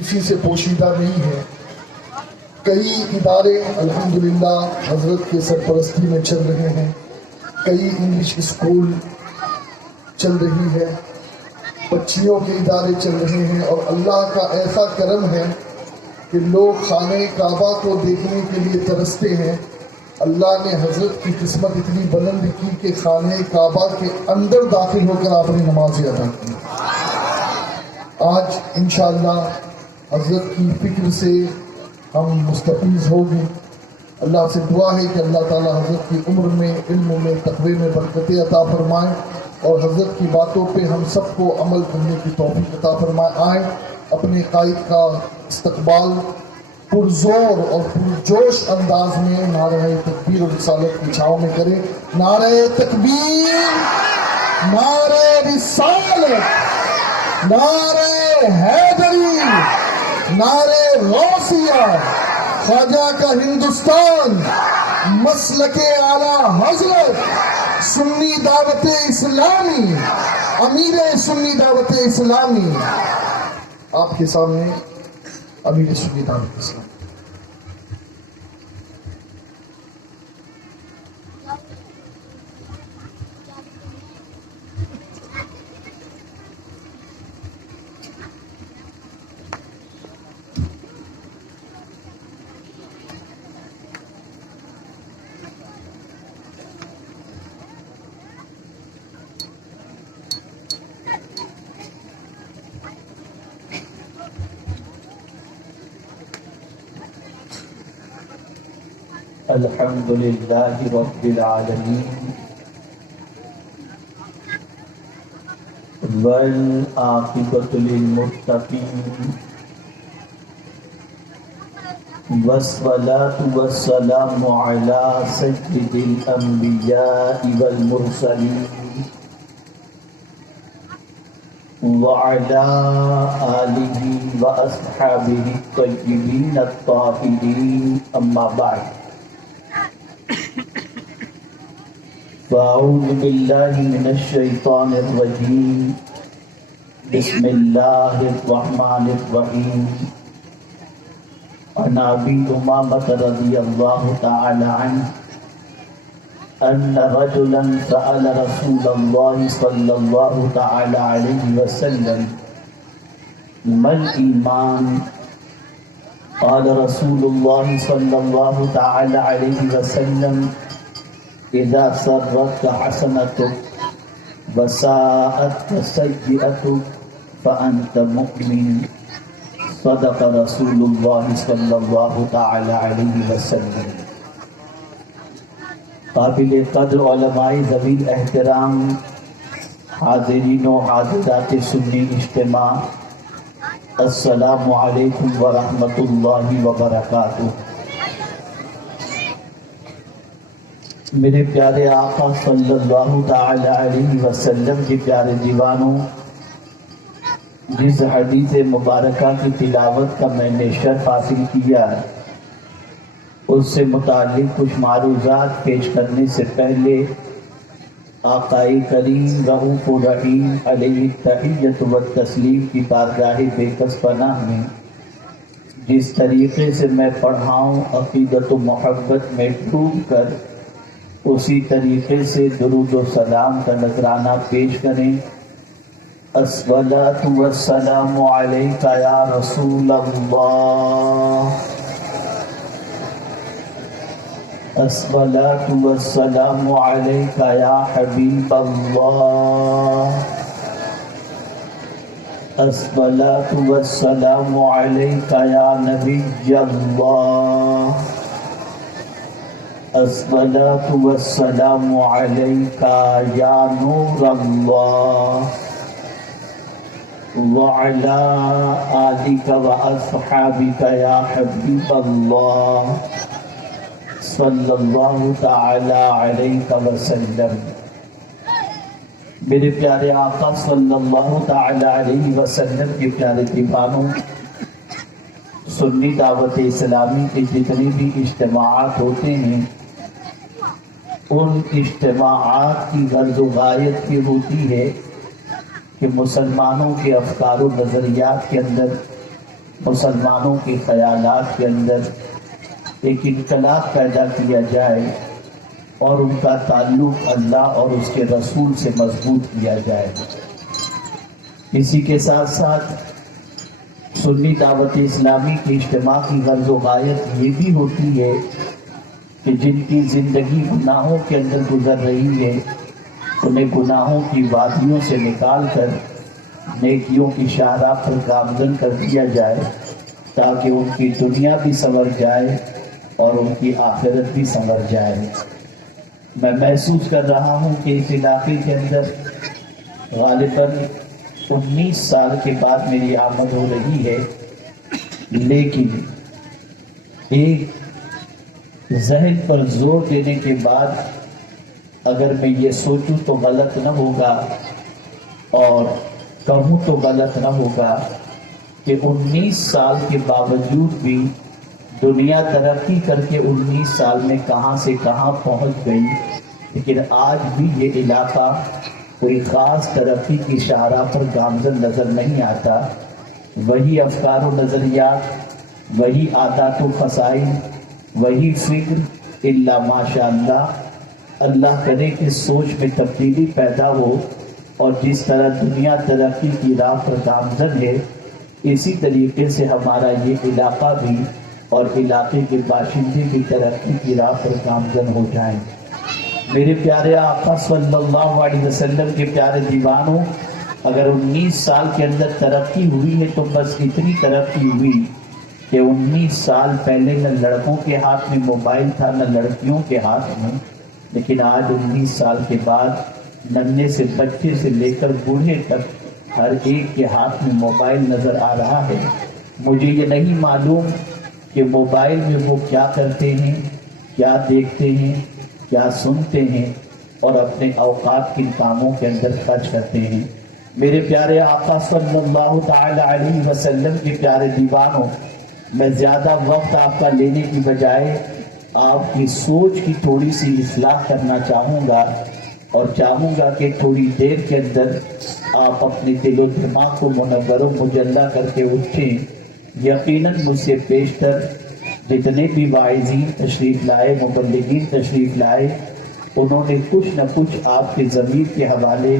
کسی سے پوشیدہ نہیں ہے۔ کئی ادارے الحمدللہ حضرت کے سرپرستی میں چل رہے ہیں، کئی انگلش اسکول چل رہی ہے، بچیوں کے ادارے چل رہے ہیں، اور اللہ کا ایسا کرم ہے کہ لوگ خانہ کعبہ کو دیکھنے کے لیے ترستے ہیں۔ اللہ نے حضرت کی قسمت اتنی بلند کی کہ خانہ کعبہ کے اندر داخل ہو کر آپ نے نمازیں ادا کی۔ آج انشاءاللہ حضرت کی فکر سے ہم مستفیض ہوں گے۔ اللہ سے دعا ہے کہ اللہ تعالی حضرت کی عمر میں، علم میں، تقوی میں برکتیں عطا فرمائیں، اور حضرت کی باتوں پہ ہم سب کو عمل کرنے کی توفیق عطا فرمائیں۔ آئیں اپنے قائد کا استقبال پرزور اور پرجوش انداز میں نعرہ تکبیر و رسالت کی چھاؤں میں کریں۔ نعرہ تکبیر، نعرہ رسالت، نعرہ حیدری، نعرہ غوثیہ، خواجہ کا ہندوستان، مسلک اعلیٰ حضرت، سنی دعوت اسلامی، امیر سنی دعوت اسلامی۔ آپ کے سامنے امیر سنی دعوت اسلامی۔ الحمد للہ رب العالمین والعاقبۃ للمتقین والصلاة والسلام علی سید الانبیاء والمرسلین وعلی آلہ واصحابہ الطیبین الطاہرین، اما بعد، فاعوذ باللہ من الشیطان الرجیم، بسم اللہ الرحمن الرحیم۔ عن ابی امامۃ رضی اللہ تعالی عنہ ان رجلا سأل رسول اللہ صلی اللہ تعالی علیہ وسلم ما الایمان؟ قال رسول اللہ صلی اللہ تعالی علیہ وسلم اذا سرتك حسنتك وساءتك سیئتك فانت مؤمن۔ صدق رسول اللہ صلی اللہ تعالی علیہ وسلم۔ قابل قدر علماء ذوی احترام، حاضرین و حاضرات سنی اجتماع، السلام علیکم ورحمۃ اللہ وبرکاتہ۔ میرے پیارے آقا صلی اللہ تعالی علیہ وسلم کے پیارے دیوانوں، جس حدیث مبارکہ کی تلاوت کا میں نے شرف حاصل کیا، اس سے متعلق کچھ معروضات پیش کرنے سے پہلے آقا کریم رؤوف الرحیم علیہ التحیۃ والتسلیم کی بارگاہ بے کس پناہ میں جس طریقے سے میں پڑھاؤں، عقیدت و محبت میں ڈوب کر اسی طریقے سے درود و سلام کا نذرانہ پیش کریں۔ الصلاۃ والسلام علیک یا رسول اللہ، الصلاۃ والسلام علیک یا حبیب اللہ، الصلاۃ والسلام علیک یا نبی اللہ، الصلاۃ والسلام علیک یا نور اللہ، وعلی آلک واصحابک یا حبیب اللہ، صلی اللہ تعالی علیہ وسلم۔ میرے پیارے آقا صلی اللہ تعالی علیہ وسلم کے پیارے دیوانوں، سنی دعوت اسلامی کے جتنے بھی اجتماعات ہوتے ہیں، ان اجتماعات کی غرض و غایت یہ ہوتی ہے کہ مسلمانوں کے افکار و نظریات کے اندر مسلمانوں کے خیالات کے اندر ایک انقلاب پیدا کیا جائے اور ان کا تعلق اللہ اور اس کے رسول سے مضبوط کیا جائے۔ اسی کے ساتھ ساتھ سنی دعوت اسلامی کی اجتماع کی غرض و غایت یہ بھی ہوتی ہے کہ جن کی زندگی گناہوں کے اندر گزر رہی ہے انہیں گناہوں کی وادیوں سے نکال کر نیکیوں کی شاہراہ پر گامزن کر دیا جائے تاکہ ان کی دنیا بھی سنور جائے اور ان کی آخرت بھی سنور جائے۔ میں محسوس کر رہا ہوں کہ اس علاقے کے اندر غالباً 19 سال کے بعد میری آمد ہو رہی ہے، لیکن ایک ذہن پر زور دینے کے بعد اگر میں یہ سوچوں تو غلط نہ ہوگا اور کہوں تو غلط نہ ہوگا کہ 19 سال کے باوجود بھی دنیا ترقی کر کے 19 سال میں کہاں سے کہاں پہنچ گئی، لیکن آج بھی یہ علاقہ کوئی خاص ترقی کی شاہراہ پر گامزن نظر نہیں آتا۔ وہی افکار و نظریات، وہی عادات و خصائل، وہی فکر، الا ماشاء اللہ کرے کہ سوچ میں تبدیلی پیدا ہو اور جس طرح دنیا ترقی کی راہ پر گامزن ہے اسی طریقے سے ہمارا یہ علاقہ بھی اور علاقے کے باشندے بھی ترقی کی راہ پر گامزن ہو جائیں۔ میرے پیارے آقا صلی اللہ علیہ وسلم کے پیارے دیوانوں، اگر 19 سال کے اندر ترقی ہوئی ہے تو بس اتنی ترقی ہوئی کہ 19 سال پہلے نہ لڑکوں کے ہاتھ میں موبائل تھا نہ لڑکیوں کے ہاتھ میں، لیکن آج 19 سال کے بعد ننھے سے بچے سے لے کر بوڑھے تک ہر ایک کے ہاتھ میں موبائل نظر آ رہا ہے۔ مجھے یہ نہیں معلوم کہ موبائل میں وہ کیا کرتے ہیں، کیا دیکھتے ہیں، کیا سنتے ہیں اور اپنے اوقات کن کاموں کے اندر خرچ کرتے ہیں۔ میرے پیارے آقا صلی اللہ تعالی علیہ وسلم کے پیارے دیوانوں، میں زیادہ وقت آپ کا لینے کی بجائے آپ کی سوچ کی تھوڑی سی اصلاح کرنا چاہوں گا اور چاہوں گا کہ تھوڑی دیر کے اندر آپ اپنے دل و دماغ کو منور و مجلہ کر کے اٹھیں۔ یقیناً مجھ سے بیشتر جتنے بھی واعظین تشریف لائے، مبلغین تشریف لائے، انہوں نے کچھ نہ کچھ آپ کے ضمیر کے حوالے،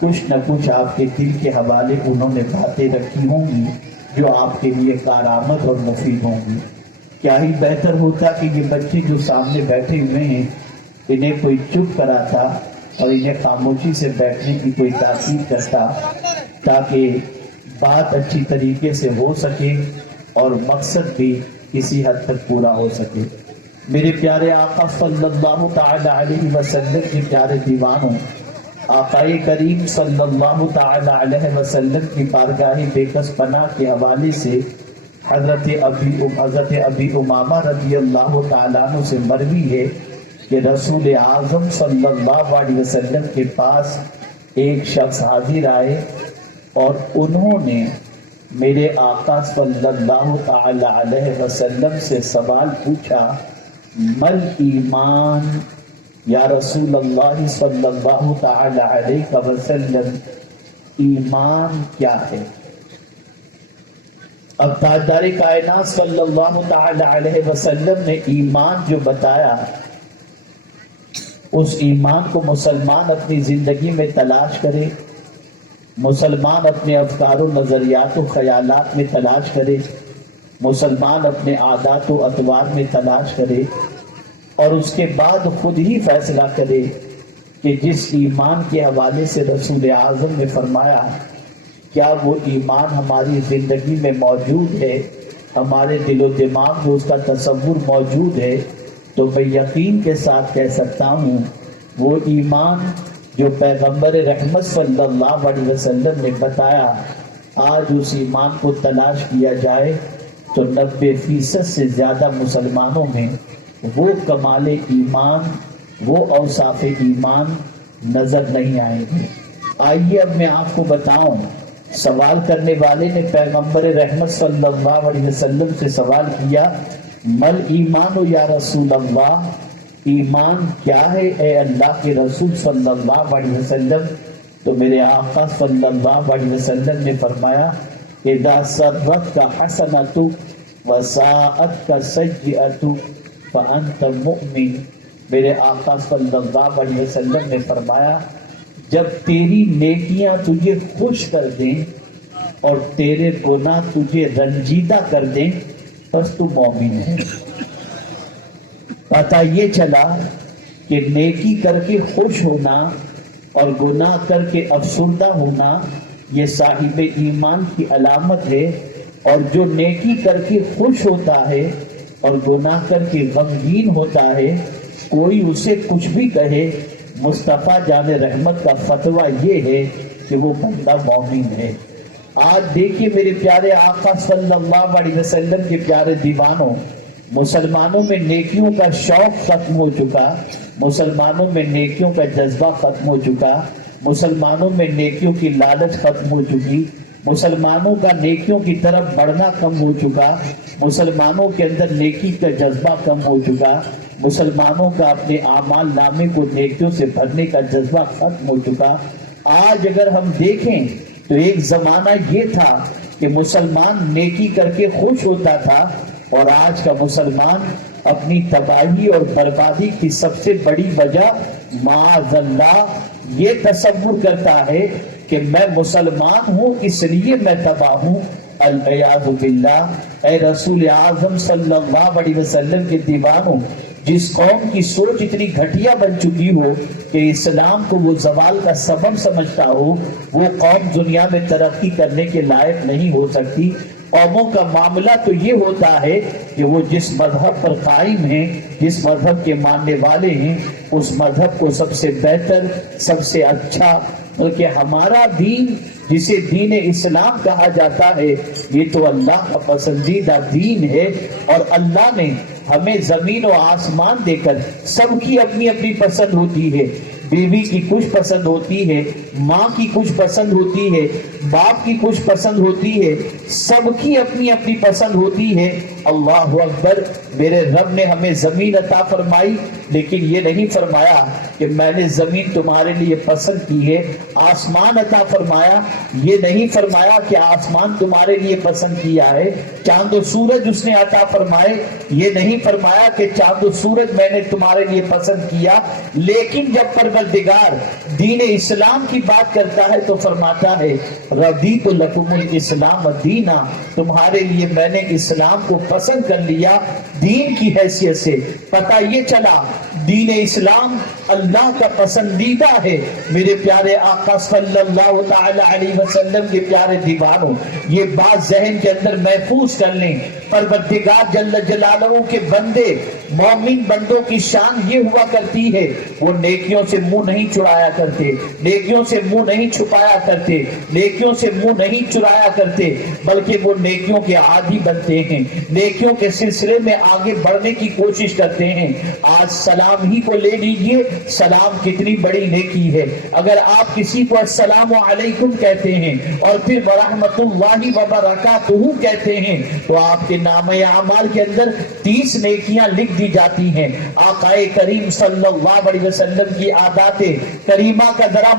کچھ نہ کچھ آپ کے دل کے حوالے انہوں نے باتیں رکھی ہوں گی جو آپ کے لیے کارآمد اور مفید ہوں گی۔ کیا ہی بہتر ہوتا کہ یہ بچے جو سامنے بیٹھے ہوئے ہیں انہیں کوئی چپ کراتا اور انہیں خاموشی سے بیٹھنے کی کوئی تاکید کرتا تاکہ بات اچھی طریقے سے ہو سکے اور مقصد بھی کسی حد تک پورا ہو سکے۔ میرے پیارے آقا صلی اللہ تعالی علیہ وسلم کے پیارے دیوانوں، آقا کریم صلی اللہ تعالی علیہ وسلم کی بارگاہ بے کس پناہ کے حوالے سے حضرت ابی امامہ رضی اللہ تعالیٰ عنہ سے مروی ہے کہ رسول اعظم صلی اللہ علیہ وسلم کے پاس ایک شخص حاضر آئے اور انہوں نے میرے آقا صلی اللہ تعالی علیہ وسلم سے سوال پوچھا، مل ایمان، یا رسول اللہ صلی اللہ تعالی علیہ وسلم ایمان کیا ہے؟ اب تاجدار کائنات صلی اللہ تعالی علیہ وسلم نے ایمان جو بتایا، اس ایمان کو مسلمان اپنی زندگی میں تلاش کرے، مسلمان اپنے افکار و نظریات و خیالات میں تلاش کرے، مسلمان اپنے عادات و اطوار میں تلاش کرے اور اس کے بعد خود ہی فیصلہ کرے کہ جس ایمان کے حوالے سے رسول اعظم نے فرمایا کیا وہ ایمان ہماری زندگی میں موجود ہے، ہمارے دل و دماغ میں اس کا تصور موجود ہے، تو میں یقین کے ساتھ کہہ سکتا ہوں وہ ایمان جو پیغمبر رحمت صلی اللہ علیہ وسلم نے بتایا، آج اس ایمان کو تلاش کیا جائے تو 90% سے زیادہ مسلمانوں میں وہ کمال ایمان، وہ اوصاف ایمان نظر نہیں آئیں گے۔ آئیے اب میں آپ کو بتاؤں، سوال کرنے والے نے پیغمبر رحمت صلی اللہ علیہ وسلم سے سوال کیا، مل ایمان یا رسول اللہ، ایمان کیا ہے اے اللہ کے رسول صلی اللہ علیہ وسلم؟ تو میرے آقا صلی اللہ علیہ وسلم نے فرمایا، اذا سرت کا حسنۃ وساءت کا سیئۃ فانت مؤمن. میرے آقا صلی اللہ علیہ وسلم نے فرمایا جب تیری نیکیاں تجھے خوش کر دیں اور تیرے گناہ تجھے رنجیدہ کر دیں بس تو مومن ہے. پتہ یہ چلا کہ نیکی کر کے خوش ہونا اور گناہ کر کے افسردہ ہونا یہ صاحب ایمان کی علامت ہے، اور جو نیکی کر کے خوش ہوتا ہے اور گناہ کر کے غمگین ہوتا ہے کوئی اسے کچھ بھی کہے، مصطفیٰ جان رحمت کا فتویٰ یہ ہے کہ وہ بندہ مومن ہے. آج دیکھیے میرے پیارے آقا صلی اللہ علیہ وسلم کے پیارے دیوانوں، مسلمانوں میں نیکیوں کا شوق ختم ہو چکا، مسلمانوں میں نیکیوں کا جذبہ ختم ہو چکا، مسلمانوں میں نیکیوں کی لالچ ختم ہو چکی، مسلمانوں کا نیکیوں کی طرف بڑھنا کم ہو چکا، مسلمانوں کے اندر نیکی کا جذبہ کم ہو چکا، مسلمانوں کا اپنے اعمال نامے کو نیکیوں سے بھرنے کا جذبہ ختم ہو چکا. آج اگر ہم دیکھیں تو ایک زمانہ یہ تھا کہ مسلمان نیکی کر کے خوش ہوتا تھا، اور آج کا مسلمان اپنی تباہی اور بربادی کی سب سے بڑی وجہ معاذ اللہ یہ تصور کرتا ہے کہ میں مسلمان ہوں اس لیے میں تباہ ہوں. العیاذ باللہ. اے رسول اعظم صلی اللہ علیہ وسلم کے دیوانوں، جس قوم کی سوچ اتنی گھٹیا بن چکی ہو کہ اسلام کو وہ زوال کا سبب سمجھتا ہو، وہ قوم دنیا میں ترقی کرنے کے لائق نہیں ہو سکتی. قوموں کا معاملہ تو یہ ہوتا ہے کہ وہ جس مذہب پر قائم ہیں، جس مذہب کے ماننے والے ہیں، اس مذہب کو سب سے بہتر، سب سے اچھا، بلکہ ہمارا دین جسے دین اسلام کہا جاتا ہے یہ تو اللہ کا پسندیدہ دین ہے، اور اللہ نے ہمیں زمین و آسمان دے کر سب کی اپنی اپنی پسند ہوتی ہے. بیوی کی کچھ پسند ہوتی ہے، ماں کی کچھ پسند ہوتی ہے، باپ کی کچھ پسند ہوتی ہے، سب کی اپنی اپنی پسند ہوتی ہے. اللہ اکبر. میرے رب نے ہمیں زمین عطا فرمائی، لیکن یہ نہیں فرمایا کہ میں نے زمین تمہارے لیے پسند کی ہے. آسمان عطا فرمایا، یہ نہیں فرمایا کہ آسمان تمہارے لیے پسند کیا ہے. چاند و سورج اس نے عطا فرمائے، یہ نہیں فرمایا کہ چاند و سورج میں نے تمہارے لیے پسند کیا. لیکن جب پروردگار دین اسلام کی بات کرتا ہے تو فرماتا ہے رضیت لکم الاسلام دینا، تمہارے لیے میں نے اسلام کو پسند کر لیا دین کی حیثیت سے. پتہ یہ چلا دین اسلام اللہ کا پسندیدہ ہے. میرے پیارے آقا صلی اللہ تعالی علیہ وسلم کے پیارے دیوانوں، یہ بات ذہن کے اندر محفوظ کر لیں. پروردگار جل جلالہ کے بندے، مومن بندوں کی شان یہ ہوا کرتی ہے وہ نیکیوں سے منہ نہیں چڑایا کرتے، نیکیوں سے منہ نہیں چھپایا کرتے، نیکیوں سے منہ نہیں چرایا کرتے، بلکہ وہ نیکیوں کے عادی بنتے ہیں، نیکیوں کے سلسلے میں آگے بڑھنے کی کوشش کرتے ہیں. آج سلام ہی کو لے لیجئے، سلام کتنی بڑی نیکی ہے. اگر آپ کسی کو السلام علیکم کہتے ہیں اور پھر ورحمۃ اللہ وبرکاتہ کہتے ہیں تو آپ کے نامہ اعمال کے اندر 30 نیکیاں لکھ دی جاتی ہیں. آقا کریم صلی اللہ علیہ وسلم کی عادات کریمہ کا ذرا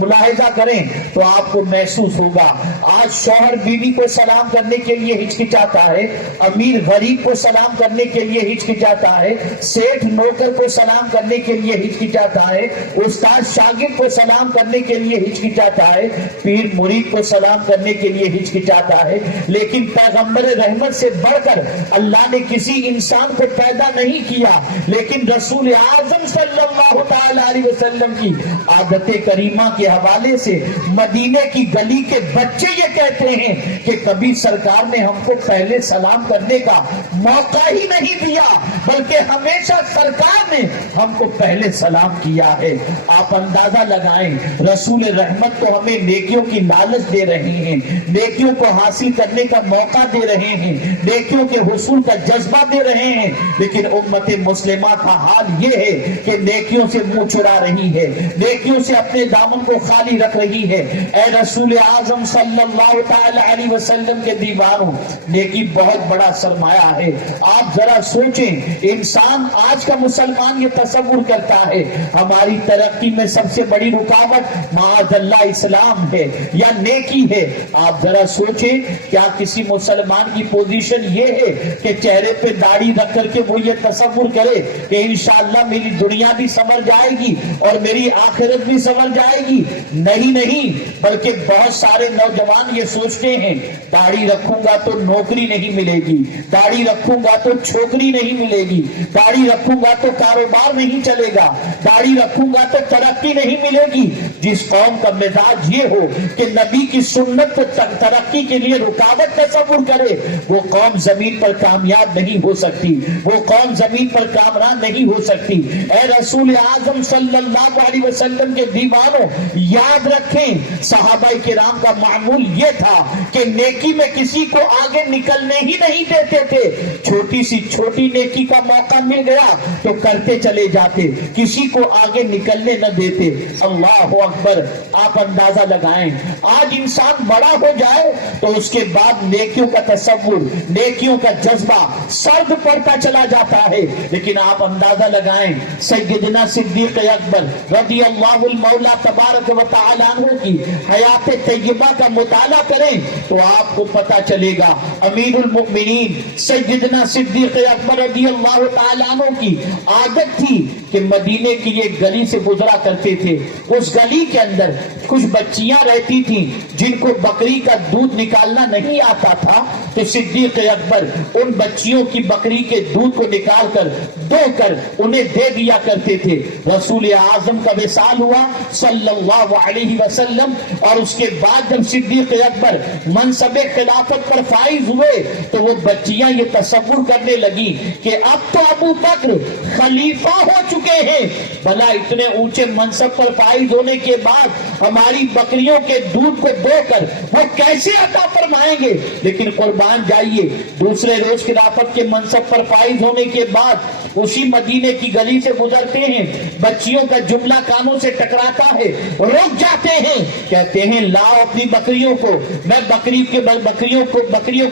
ملاحظہ کریں تو آپ کو محسوس ہوگا. آج شوہر بیوی کو سلام کرنے کے لیے ہچکچاتا ہے، امیر غریب کو سلام کرنے کے لیے ہچکچاتا ہے، سیٹھ نوکر کو سلام کرنے کے لیے ہچکچاتا ہے، استاد شاگرد کو سلام کرنے کے لیے ہچکچاتا ہے، پیر مرید کو سلام کرنے کے لیے ہچکچاتا ہے. لیکن پیغمبر رحمت سے بڑھ کر اللہ نے کسی انسان کو پیدا نہیں کیا. لیکن رسول اعظم صلی اللہ تعالی علیہ وسلم کی عادت کریمہ کے حوالے سے مدینے کی گلی کے بچے یہ کہتے ہیں کہ کبھی سرکار نے ہم کو پہلے سلام کرنے کا موقع ہی نہیں دیا، بلکہ ہمیشہ سرکار نے ہم کو پہلے سلام کیا ہے. آپ اندازہ لگائیں، رسول رحمت تو ہمیں نیکیوں کی لالچ دے رہے ہیں، نیکیوں کو حاصل کرنے کا موقع دے رہے ہیں، نیکیوں کے حصول کا جذبہ دے رہے ہیں، لیکن امت مسلمہ کا حال یہ ہے کہ نیکیوں سے منہ چھڑا رہی ہے، نیکیوں سے اپنے دامن کو خالی رکھ رہی ہے. اے رسول اعظم صلی اللہ تعالی علیہ وسلم کے دیوانوں، نیکی بہت بڑا سرمایہ ہے. آپ ذرا سوچیں، انسان آج کا مسلمان مسلمان یہ تصور کرتا ہے ہماری ترقی میں سب سے بڑی رکاوٹ معاذ اللہ اسلام ہے یا نیکی ہے، آپ ذرا سوچیں کیا کسی مسلمان کی پوزیشن یہ ہے کہ چہرے پہ داڑھی رکھ کر کے وہ یہ تصور کرے کہ انشاءاللہ میری دنیا بھی سنور جائے گی اور میری آخرت بھی سنور جائے گی؟ نہیں، بلکہ بہت سارے نوجوان یہ سوچتے ہیں داڑھی رکھوں گا تو نوکری نہیں ملے گی، داڑھی رکھوں گا تو چھوکری نہیں ملے گی، داڑھی رکھوں گا تو کاروبار نہیں چلے گا، داڑھی رکھوں گا تو ترقی نہیں ملے گی۔ جس قوم کا مزاج یہ ہو کہ نبی کی سنت ترقی کے لیے رکاوٹ تصور کرے، وہ قوم زمین پر کامیاب نہیں ہو سکتی، وہ قوم زمین پر کامران نہیں ہو سکتی۔ اے رسول اعظم صلی اللہ علیہ وسلم کے دیوانوں، یاد رکھیں صحابہ کرام کا معمول یہ تھا کہ نیکی میں کسی کو آگے نکلنے ہی نہیں دیتے تھے، چھوٹی سی چھوٹی نیکی کا موقع مل گیا تو کرتے چلے جاتے، کسی کو آگے نکلنے نہ دیتے۔ اللہ اکبر! آپ اندازہ لگائیں آج انسان بڑا ہو جائے تو اس کے بعد نیکیوں کا تصور، نیکیوں کا جذبہ سرد پڑتا چلا جاتا ہے، لیکن آپ اندازہ لگائیں سیدنا صدیق اکبر رضی اللہ المولا تبارک و تعالی عنہ کی حیات طیبہ کا مطالعہ کریں تو آپ کو پتا چلے گا امیر المؤمنین سیدنا صدیق اکبر رضی اللہ تعالی عنہ کی عادت تھی کہ مدینے کی ایک گلی سے گزرا کرتے تھے، اس گلی کے اندر کچھ بچیاں رہتی تھیں جن کو بکری کا دودھ نکالنا نہیں آتا تھا، تو صدیق اکبر ان بچیوں کی بکری کے دودھ کو نکال کر دو کر انہیں دے دیا کرتے تھے۔ رسول اعظم کا وصال ہوا صلی اللہ علیہ وسلم، اور اس کے بعد جب صدیق اکبر منصب خلافت پر فائز ہوئے تو وہ بچیاں یہ تصور کرنے لگی کہ اب تو ابو بکر خلیفہ ہو چکے ہیں، بھلا اتنے اونچے منصب پر فائز ہونے کے بعد ہماری بکریوں کے دودھ کو دو کر وہ کیسے عطا فرمائیں گے؟ لیکن قربان جائیے دوسرے روز خلافت کے منصب پر فائز ہونے کے بعد اسی مدینے کی گلی سے گزرتے ہیں، بچیوں کا جملہ کانوں سے ٹکراتا ہے، رک جاتے ہیں، کہتے ہیں لاؤ اپنی بکریوں کو، میں بکریوں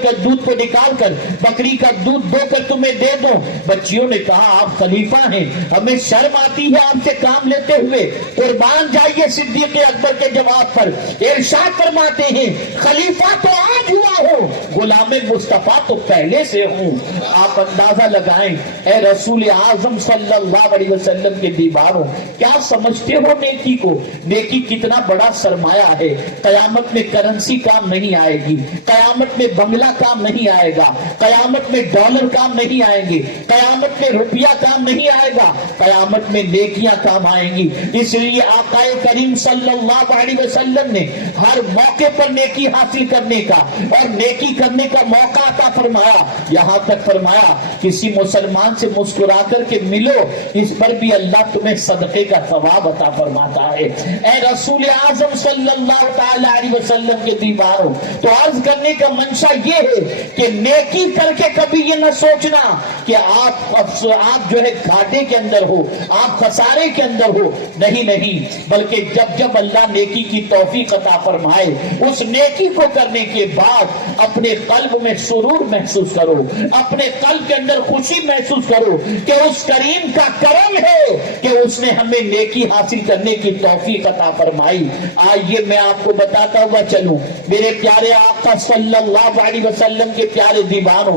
کا دودھ کو نکال کر بکری کا دودھ دو کر تمہیں دے دوں۔ بچیوں نے کہا آپ خلیفہ ہیں، ہمیں شرم آتی ہے آپ سے کام لیتے ہوئے۔ قربان جائیے صدیق اکبر کے جواب پر ارشاد فرماتے ہیں خلیفہ تو آج ہوا ہو، غلام مصطفیٰ تو پہلے سے ہوں۔ آپ اندازہ لگائیں اے رسول اعظم صلی اللہ علیہ وسلم کے دیواروں، کیا سمجھتے ہو نیکی کو؟ نیکی کتنا بڑا سرمایہ ہے، قیامت میں کرنسی کام نہیں آئے گی، قیامت میں بنگلہ کام نہیں آئے گا، قیامت میں ڈالر کام نہیں آئیں گے، قیامت میں روپیہ کام نہیں آئے گا، قیامت میں نیکیاں کام آئیں گی۔ اس لیے آقا کریم صلی اللہ علیہ وسلم نے ہر موقع پر نیکی حاصل کرنے کا اور نیکی کرنے کا موقع عطا فرمایا، یہاں تک فرمایا کسی مسلمان سے مسکرا کر کے ملو، اس پر بھی اللہ تمہیں صدقے کا ثواب عطا فرماتا ہے۔ اے رسول اعظم صلی اللہ تعالی علیہ وسلم کے دیواروں، تو عرض کرنے کا منشا یہ ہے کہ نیکی کر کے کبھی یہ نہ سوچنا کہ آپ جو ہے گھاٹے کے اندر ہو، آپ خسارے کے اندر ہو، نہیں، بلکہ جب اللہ نیکی کی توفیق عطا فرمائے اس نیکی کو کرنے کے بعد اپنے قلب میں سرور محسوس کرو، اپنے قلب کے اندر خوشی محسوس کرو کہ اس کریم کا کرم ہے کہ اس نے ہمیں نیکی حاصل کرنے کی توفیق عطا فرمائی۔ آئیے میں آپ کو بتاتا ہوا چلوں میرے پیارے آقا صلی اللہ علیہ وسلم کے پیارے دیوانوں،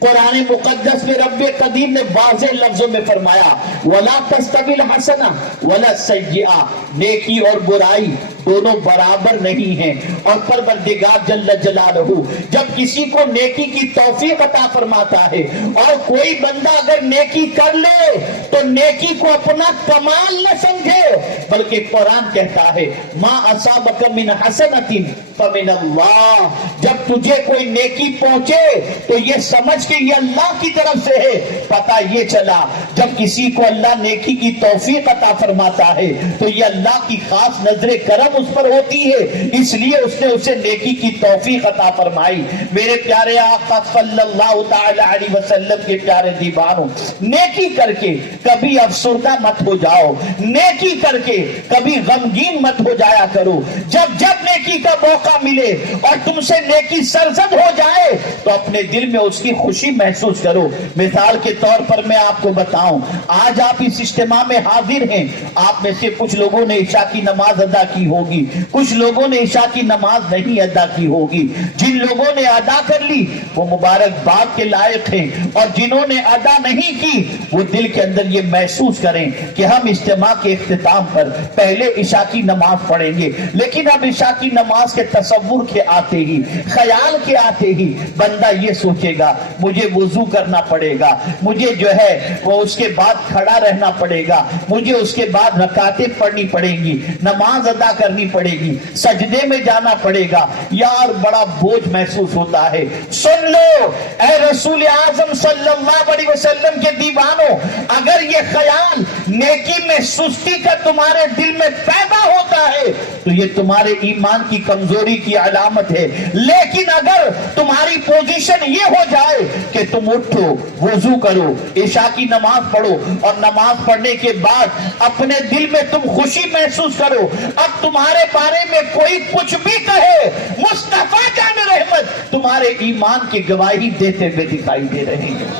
قرآن مقدس میں رب قدیر نے واضح لفظوں میں فرمایا وَلَا تَسْتَوِي الْحَسَنَةُ وَلَا السَّيِّئَةُ، نیکی اور برائی دونوں برابر نہیں ہیں۔ اور پروردگار جل جلالہ جب کسی کو نیکی کی توفیق عطا فرماتا ہے اور کوئی بندہ اگر نیکی کر لے تو نیکی کو اپنا کمال نہ سمجھے، بلکہ قرآن کہتا ہے ما اصابک من حسنۃ فمن اللہ، جب تجھے کوئی نیکی پہنچے تو یہ سمجھ کہ یہ اللہ کی طرف سے ہے۔ پتہ یہ چلا جب کسی کو اللہ نیکی کی توفیق عطا فرماتا ہے تو یہ اللہ کی خاص نظر کرم اس پر ہوتی ہے، اس لیے اس نے اسے نیکی کی توفیق عطا فرمائی۔ میرے پیارے آقا صلی اللہ تعالی علیہ وسلم کے پیارے دیوانوں، نیکی کر کے کبھی افسردہ مت ہو جاؤ، نیکی کر کے کبھی غمگین مت ہو جایا کرو. جب جب نیکی کا موقع ملے اور تم سے نیکی سرزد ہو جائے تو اپنے دل میں اس کی خوشی محسوس کرو. مثال کے طور پر میں آپ کو بتاؤں, آج آپ اس اجتماع میں حاضر ہیں, آپ میں سے کچھ لوگوں نے عشاء کی نماز ادا کی ہوگی, کچھ لوگوں نے عشاء کی نماز نہیں ادا کی ہوگی. جن لوگوں نے ادا کر لی وہ مبارکباد کے لائق ہیں, اور جنہوں نے ادا نہیں کی وہ دل کے اندر یہ محسوس کریں کہ ہم اجتماع کے اختتام پر پہلے عشاء کی نماز پڑھیں گے, لیکن اب عشاء کی نماز کے تصور کے آتے ہی, خیال کے آتے ہی بندہ یہ سوچے گا مجھے وضو کرنا پڑے گا, مجھے جو ہے وہ اس کے بعد کھڑا رہنا پڑے گا, مجھے اس کے بعد رکعتیں پڑھنی پڑیں گی, نماز ادا کرنی پڑے گی, سجدے میں جانا پڑے گا. یار بڑا بوجھ محسوس ہوتا ہے. سن لو اے رسول اعظم صلی اللہ علیہ وسلم کے دیوانوں, اگر یہ خیال نیکی میں سستی کا تمہارے دل میں پیدا ہوتا ہے تو یہ تمہارے ایمان کی کمزوری کی علامت ہے. لیکن اگر تمہاری پوزیشن یہ ہو جائے کہ تم اٹھو, وضو کرو, عشاء کی نماز پڑھو, اور نماز پڑھنے کے بعد اپنے دل میں تم خوشی محسوس کرو, اب تمہارے بارے میں کوئی کچھ بھی کہے, مصطفیٰ جان رحمت تمہارے ایمان کی گواہی دیتے ہوئے دکھائی دے رہے ہیں.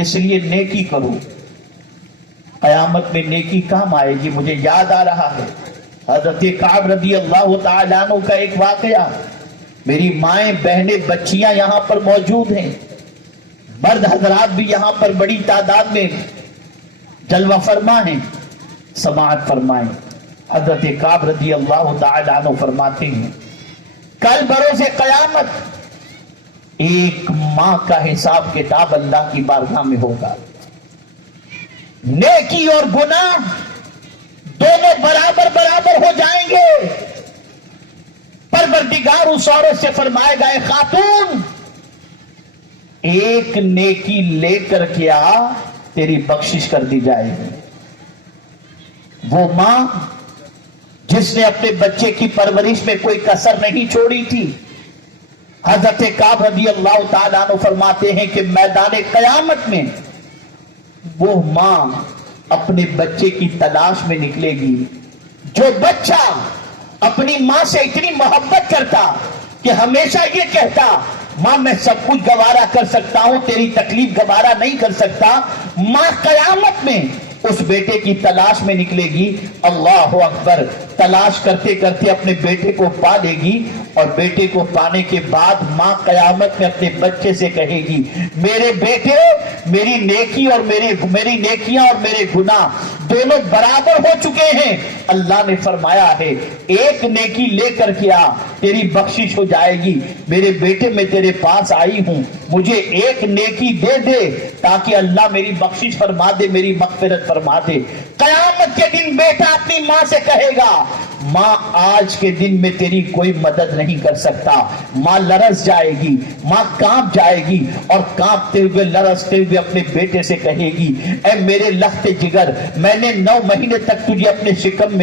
اس لیے نیکی کرو, قیامت میں نیکی کام آئے گی. مجھے یاد آ رہا ہے حضرت کعب رضی اللہ تعالیٰ عنہ کا ایک واقعہ. میری مائیں بہنیں بچیاں یہاں پر موجود ہیں, مرد حضرات بھی یہاں پر بڑی تعداد میں جلوہ فرما ہیں, سماعت فرمائیں. حضرت کعب رضی اللہ تعالیٰ عنہ فرماتے ہیں کل بروز قیامت ایک ماں کا حساب کتاب اللہ کی بارگاہ میں ہوگا. نیکی اور گناہ دونوں برابر برابر ہو جائیں گے. پروردگار اس عورت سے فرمائے گا اے خاتون, ایک نیکی لے کر کے آ, تیری بخشش کر دی جائے گی. وہ ماں جس نے اپنے بچے کی پرورش میں کوئی کسر نہیں چھوڑی تھی, حضرت کعب رضی اللہ تعالیٰ عنہ فرماتے ہیں کہ میدان قیامت میں وہ ماں اپنے بچے کی تلاش میں نکلے گی. جو بچہ اپنی ماں سے اتنی محبت کرتا کہ ہمیشہ یہ کہتا ماں میں سب کچھ گوارا کر سکتا ہوں, تیری تکلیف گوارا نہیں کر سکتا, ماں قیامت میں اس بیٹے کی تلاش میں نکلے گی. اللہ اکبر, تلاش کرتے کرتے اپنے بیٹے کو پا لے گی, اور بیٹے کو پانے کے بعد ماں قیامت میں اپنے بچے سے کہے گی میرے بیٹے, میری نیکی اور میری نیکیاں اور میرے گناہ دونوں برابر ہو چکے ہیں. اللہ نے فرمایا ہے ایک نیکی لے کر کے آ, تیری بخشش ہو جائے گی. میرے بیٹے میں تیرے پاس آئی ہوں, مجھے ایک نیکی دے دے تاکہ اللہ میری بخشش فرما دے, میری مغفرت فرما دے. قیامت کے دن بیٹا اپنی ماں سے کہے گا ماں آج کے دن میں تیری کوئی مدد نہیں کر سکتا. ماں لرز جائے گی, ماں کانپ جائے گی, اور کانپتے ہوئے لرزتے ہوئے اپنے بیٹے سے کہے گی اے میرے لخت جگر, میں نے 9 مہینے تک تجھے اپنے شکم میں